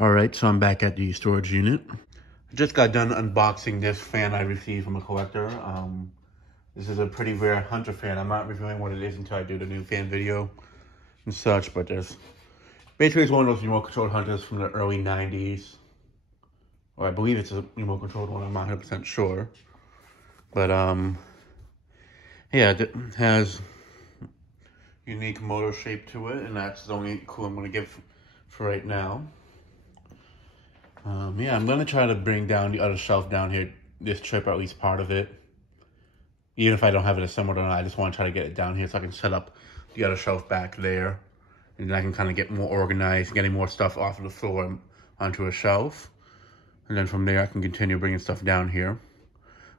All right, so I'm back at the storage unit. I just got done unboxing this fan I received from a collector. This is a pretty rare Hunter fan. I'm not reviewing what it is until I do the new fan video and such, but there's basically it's one of those remote controlled Hunters from the early 90s. Or I believe it's a remote controlled one, I'm not 100% sure. But yeah, it has unique motor shape to it, and that's the only clue I'm gonna give for right now. Yeah, I'm gonna try to bring down the other shelf down here this trip, or at least part of it. Even if I don't have it assembled or not, I just want to try to get it down here so I can set up the other shelf back there. And then I can kind of get more organized, getting more stuff off of the floor onto a shelf. And then from there, I can continue bringing stuff down here.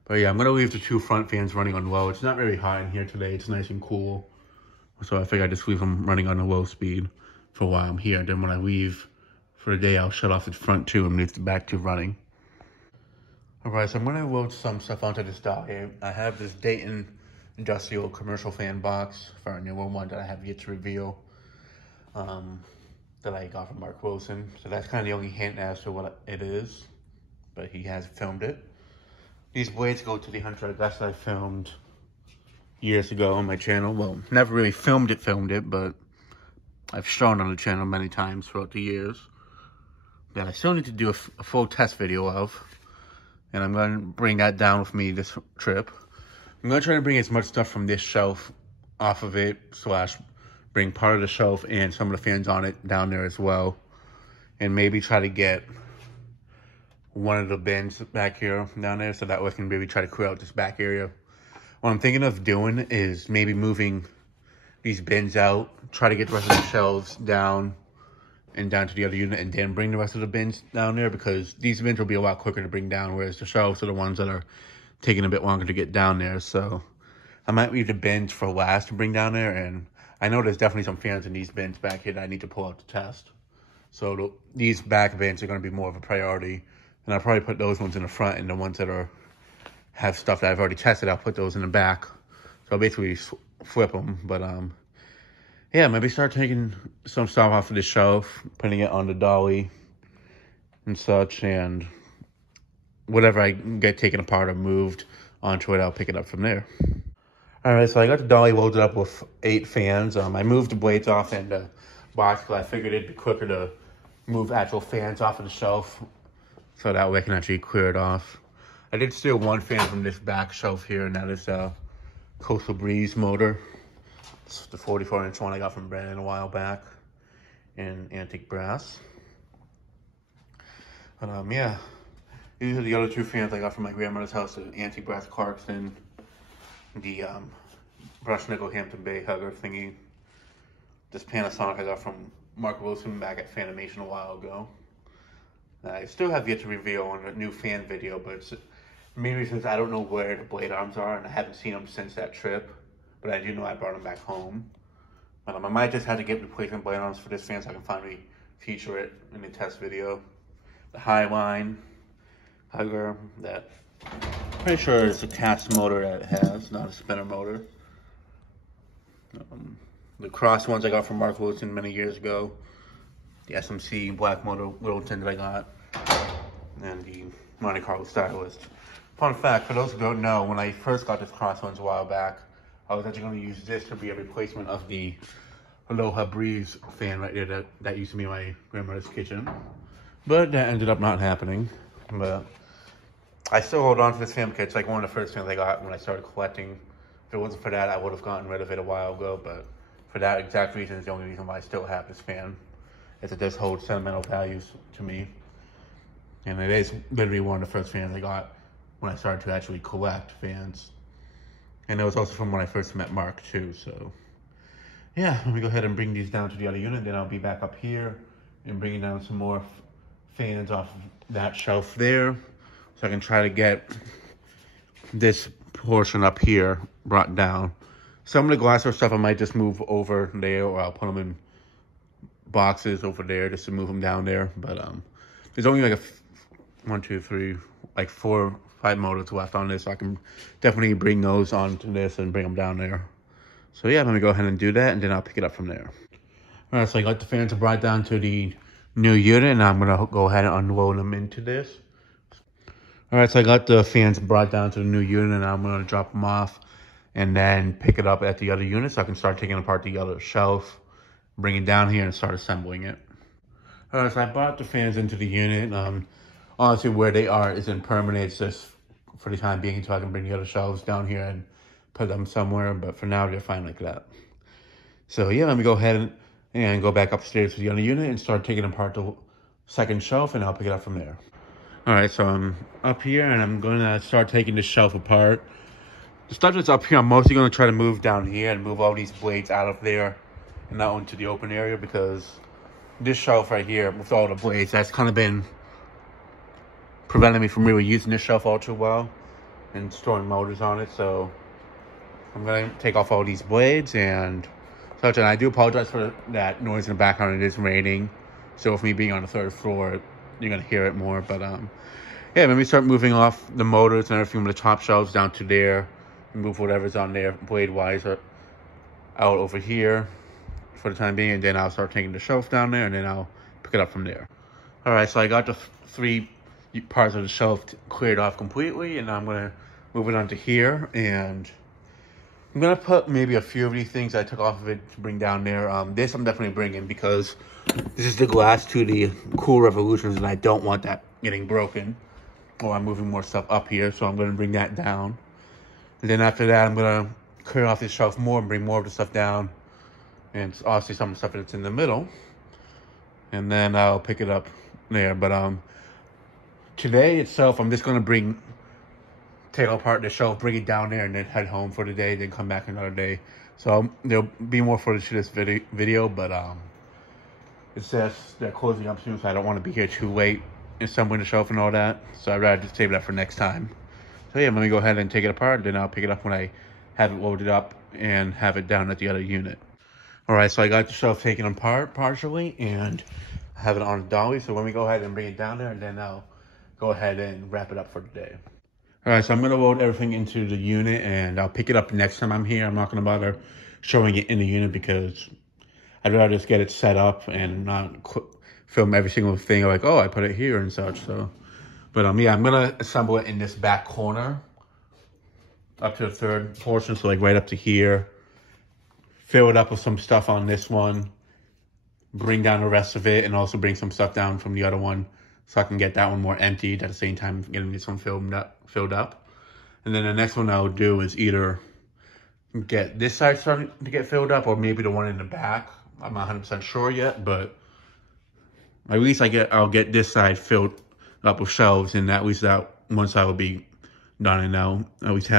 But yeah, I'm gonna leave the two front fans running on low. It's not very hot in here today. It's nice and cool. So I figured I'd just leave them running on a low speed for a while I'm here. Then when I leave for the day, I'll shut off the front two and leave the back two running. All right, so I'm gonna load some stuff onto this dock. I have this Dayton Industrial commercial fan box for a newer one that I have yet to reveal, that I got from Mark Wilson. So that's kind of the only hint as to what it is, but he has filmed it. These blades go to the Hunter that I filmed years ago on my channel. Well, never really filmed it, but I've shown on the channel many times throughout the years. That I still need to do a full test video of. And I'm going to bring that down with me this trip. I'm going to try to bring as much stuff from this shelf off of it, / bring part of the shelf and some of the fans on it down there as well. And maybe try to get one of the bins back here down there, so that way I can maybe try to clear out this back area. What I'm thinking of doing is maybe moving these bins out, try to get the rest of the shelves down and down to the other unit, and then bring the rest of the bins down there, because these bins will be a lot quicker to bring down, whereas the shelves are the ones that are taking a bit longer to get down there. So I might leave the bins for last to bring down there, and I know there's definitely some fans in these bins back here that I need to pull out to test. So these back bins are going to be more of a priority, and I'll probably put those ones in the front, and the ones that have stuff that I've already tested, I'll put those in the back. So I'll basically flip them, but yeah, maybe start taking some stuff off of the shelf, putting it on the dolly and such, and whatever I get taken apart or moved onto it, I'll pick it up from there. All right, so I got the dolly loaded up with 8 fans. I moved the blades off in the box because I figured it'd be quicker to move actual fans off of the shelf, so that way I can actually clear it off. I did steal one fan from this back shelf here, and that is a Coastal Breeze motor. It's the 44-inch one I got from Brandon a while back in antique brass. But yeah, these are the other 2 fans I got from my grandmother's house, the antique brass Clarkson, the brushed nickel Hampton Bay hugger thingy. This Panasonic I got from Mark Wilson back at Fanimation a while ago. I still have yet to reveal on a new fan video, but it's maybe since I don't know where the blade arms are, and I haven't seen them since that trip. But I do know I brought them back home. I might just have to get replacement blade arms for this fan so I can finally feature it in the test video. The Highline hugger that I'm pretty sure is a cast motor that it has, not a spinner motor. The cross ones I got from Mark Wilson many years ago. The SMC black motor Littleton that I got. And the Monte Carlo Stylist. Fun fact, for those who don't know, when I first got this cross ones a while back, I was actually going to use this to be a replacement of the Aloha Breeze fan right there that used to be in my grandmother's kitchen. But that ended up not happening. But I still hold on to this fan because it's like one of the first fans I got when I started collecting. If it wasn't for that, I would have gotten rid of it a while ago. But for that exact reason is the only reason why I still have this fan. Is that this holds sentimental values to me. And it is literally one of the first fans I got when I started to actually collect fans. And it was also from when I first met Mark too, so. Yeah, let me go ahead and bring these down to the other unit, then I'll be back up here and bringing down some more fans off of that shelf there. So I can try to get this portion up here brought down. Some of the glassware stuff I might just move over there, or I'll put them in boxes over there just to move them down there. But there's only like 1, 2, 3, like 4, 5 motors left on this, so I can definitely bring those onto this and bring them down there. So yeah, let me go ahead and do that, and then I'll pick it up from there. All right, so I got the fans brought down to the new unit, and I'm gonna go ahead and unload them into this. All right, so I got the fans brought down to the new unit, and I'm gonna drop them off and then pick it up at the other unit so I can start taking apart the other shelf, bring it down here and start assembling it. All right, so I brought the fans into the unit. Honestly, where they are isn't permanent. It's just for the time being until I can bring the other shelves down here and put them somewhere. But for now, they're fine like that. So yeah, let me go ahead and go back upstairs to the other unit and start taking apart the second shelf, and I'll pick it up from there. All right, so I'm up here and I'm gonna start taking this shelf apart. The stuff that's up here, I'm mostly gonna try to move down here and move all these blades out of there and out into the open area, because this shelf right here with all the blades, that's kind of been preventing me from really using this shelf all too well and storing motors on it. So I'm gonna take off all these blades and such. And I do apologize for that noise in the background. It is raining, so with me being on the third floor, you're gonna hear it more. But yeah, let me start moving off the motors and everything from the top shelves down to there, and move whatever's on there blade wise out over here for the time being, and then I'll start taking the shelf down there and then I'll pick it up from there. All right, so I got the three parts of the shelf cleared off completely, and I'm gonna move it onto here, and I'm gonna put maybe a few of these things I took off of it to bring down there. This I'm definitely bringing because this is the glass to the Cool Revolutions, and I don't want that getting broken. Or I'm moving more stuff up here, so I'm gonna bring that down. And then after that, I'm gonna clear off this shelf more and bring more of the stuff down, and obviously some of the stuff that's in the middle, and then I'll pick it up there. But today itself, I'm just gonna take apart the shelf, bring it down there, and then head home for the day, then come back another day. So there'll be more footage to this video, but it says they're closing up soon, so I don't want to be here too late assembling the shelf and all that. So I'd rather just save that for next time. So yeah, let me go ahead and take it apart, then I'll pick it up when I have it loaded up and have it down at the other unit. All right, so I got the shelf taken apart partially and I have it on a dolly. So let me go ahead and bring it down there, and then I'll go ahead and wrap it up for the day. All right, so I'm gonna load everything into the unit, and I'll pick it up next time I'm here. I'm not gonna bother showing it in the unit because I'd rather just get it set up and not film every single thing like, oh, I put it here and such. So, but yeah, I'm gonna assemble it in this back corner up to the third portion, so like right up to here. Fill it up with some stuff on this one, bring down the rest of it, and also bring some stuff down from the other one so I can get that one more emptied at the same time getting this one filled up. And then the next one I'll do is either get this side starting to get filled up, or maybe the one in the back. I'm not 100% sure yet, but at least I'll get this side filled up with shelves, and at least that one side will be done, and now at least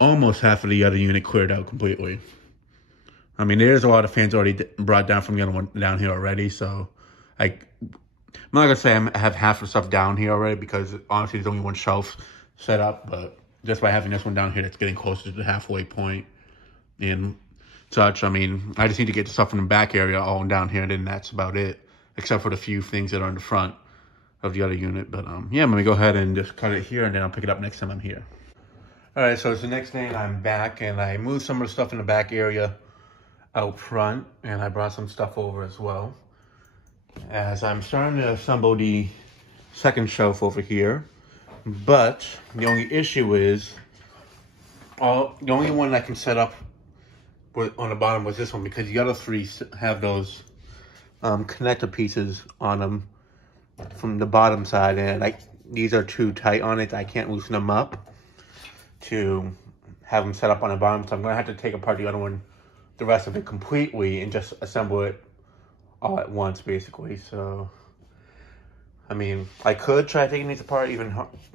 almost half of the other unit cleared out completely. I mean, there's a lot of fans already brought down from the other one down here already, so I'm not gonna say I have half the stuff down here already, because honestly there's only one shelf set up, but just by having this one down here that's getting closer to the halfway point and such, I mean, I just need to get the stuff from the back area all down here, and then that's about it, except for the few things that are in the front of the other unit. But yeah, I'm gonna go ahead and just cut it here, and then I'll pick it up next time I'm here. All right, so it's the next day, I'm back, and I moved some of the stuff in the back area out front, and I brought some stuff over as well, as I'm starting to assemble the second shelf over here. But the only issue is the only one I can set up on the bottom was this one, because the other three have those connector pieces on them from the bottom side, and these are too tight on it. I can't loosen them up to have them set up on the bottom, so I'm gonna have to take apart the other one, the rest of it completely, and just assemble it all at once, basically. So I mean, I could try taking these apart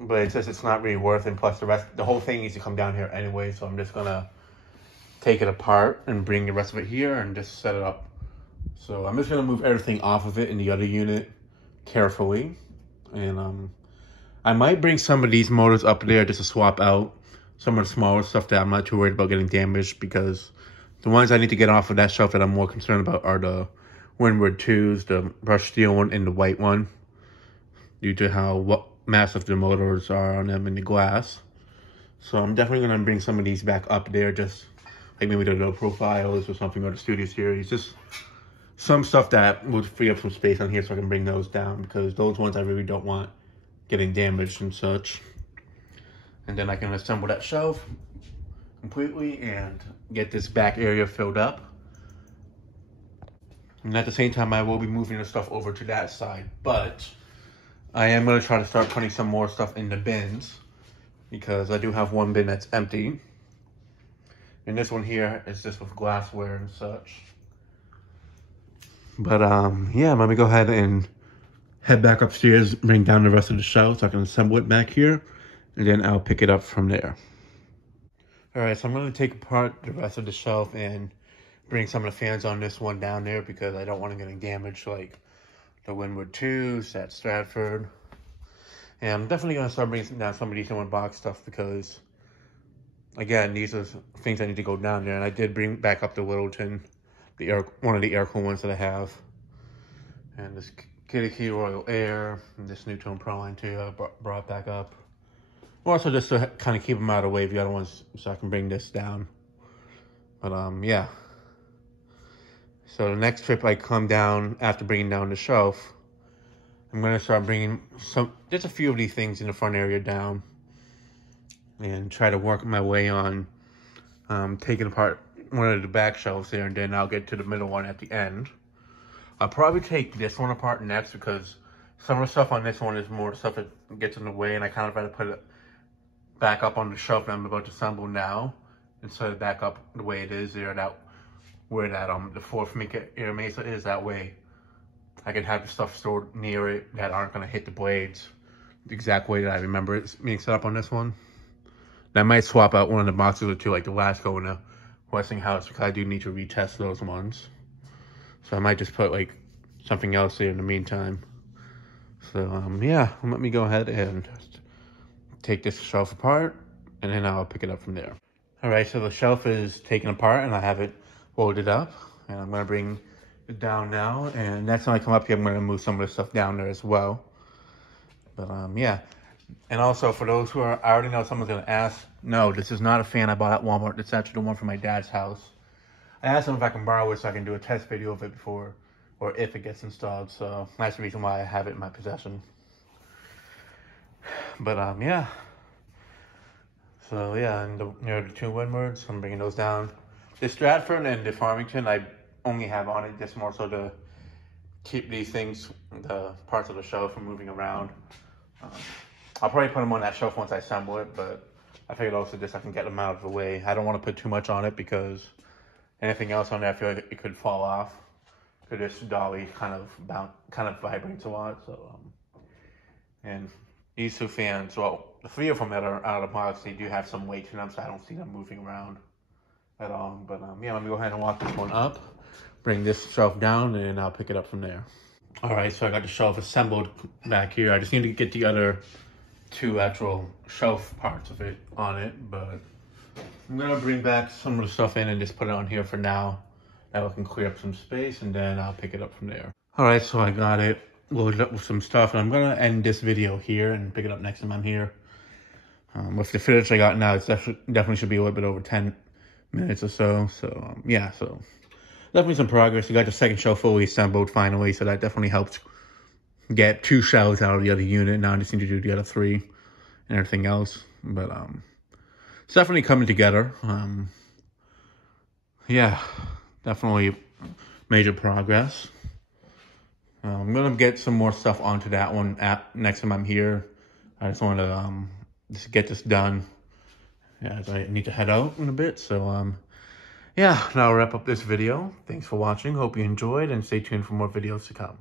but it's not really worth it. And plus the whole thing needs to come down here anyway, so I'm just gonna take it apart and bring the rest of it here and just set it up. So I'm just gonna move everything off of it in the other unit carefully, and I might bring some of these motors up there just to swap out some of the smaller stuff that I'm not too worried about getting damaged, because the ones I need to get off of that shelf that I'm more concerned about are the Windward 2s, the brushed steel one, and the white one, due to how massive the motors are on them in the glass. So I'm definitely going to bring some of these back up there, just like maybe the low profiles or something, or the Studio Series, just some stuff that would free up some space on here so I can bring those down, because those ones I really don't want getting damaged and such. And then I can assemble that shelf completely and get this back area filled up. And at the same time, I will be moving the stuff over to that side, but I am going to try to start putting some more stuff in the bins, because I do have one bin that's empty. And this one here is just with glassware and such. But yeah, let me go ahead and head back upstairs, bring down the rest of the shelf so I can assemble it back here, and then I'll pick it up from there. All right, so I'm going to take apart the rest of the shelf and bring some of the fans on this one down there, because I don't want to get any damage like the Winwood 2s at Stratford. And I'm definitely going to start bringing down some of these in one box stuff, because again, these are things I need to go down there. And I did bring back up the Littleton, one of the air cool ones that I have. And this Kitty Royal Air, and this Newtone Proline too, I brought back up. Also just to kind of keep them out of the way of the other ones, so I can bring this down. But yeah. So the next trip I come down after bringing down the shelf, I'm going to start bringing just a few of these things in the front area down, and try to work my way on taking apart one of the back shelves there, and then I'll get to the middle one at the end. I'll probably take this one apart next, because some of the stuff on this one is more stuff that gets in the way, and I kind of try to put it back up on the shelf that I'm about to assemble now, instead of back up the way it is there, where that the fourth air mesa is. That way I can have the stuff stored near it that aren't going to hit the blades the exact way that I remember it being set up on this one. And I might swap out one of the boxes or two, like the Lasco and the Westinghouse, because I do need to retest those ones. So I might just put like something else there in the meantime. So yeah, let me go ahead and just take this shelf apart, and then I'll pick it up from there. All right, so the shelf is taken apart and I have it folded up, and I'm gonna bring it down now. And next time I come up here, I'm gonna move some of the stuff down there as well. But yeah. And also, for those who are, I already know someone's gonna ask, no, this is not a fan I bought at Walmart. It's actually the one from my dad's house. I asked him if I can borrow it so I can do a test video of it before, or if it gets installed. So that's the reason why I have it in my possession. But yeah. So yeah, and the two Winwards, I'm bringing those down. The Stratford and the Farmington, I only have on it just more so to keep these things, the parts of the shelf, from moving around. I'll probably put them on that shelf once I assemble it, but I figured also just I can get them out of the way. I don't want to put too much on it, because anything else on there, I feel like it could fall off. Because this dolly kind of vibrates a lot. So and these two fans, well, the three of them that are out of the box, they do have some weight to them, so I don't see them moving around at all. But yeah, let me go ahead and walk this one up, bring this shelf down, and I'll pick it up from there. All right, so I got the shelf assembled back here. I just need to get the other two actual shelf parts of it on it, but I'm gonna bring back some of the stuff in and just put it on here for now. That way can clear up some space, and then I'll pick it up from there. All right, so I got it loaded up with some stuff, and I'm gonna end this video here and pick it up next time I'm here. With the footage I got now, it's definitely should be a little bit over 10 minutes or so. So yeah, so definitely some progress. We got the second shell fully assembled finally, so that definitely helped get 2 shells out of the other unit. Now I just need to do the other 3 and everything else. But it's definitely coming together. Yeah, definitely major progress. I'm gonna get some more stuff onto that one next time I'm here. I just want to just get this done. Yeah, I need to head out in a bit. So yeah, now I'll wrap up this video. Thanks for watching. Hope you enjoyed, and stay tuned for more videos to come.